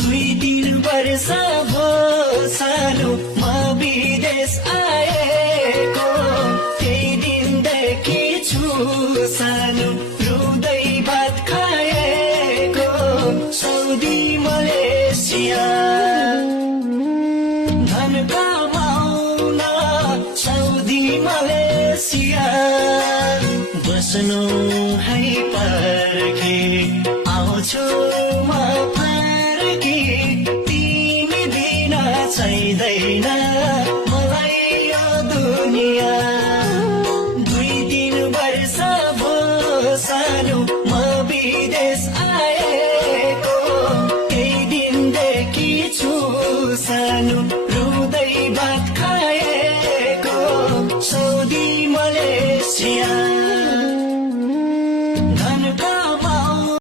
दुई-तीन वर्ष भयो सानो म विदेश आएको त्यही दिनदेखि छु सानो रुँदै भात खाएको साउदी मलेसिया धन कमाउन साउदी मलेसिया बस्नु है पर्खे आउँछु म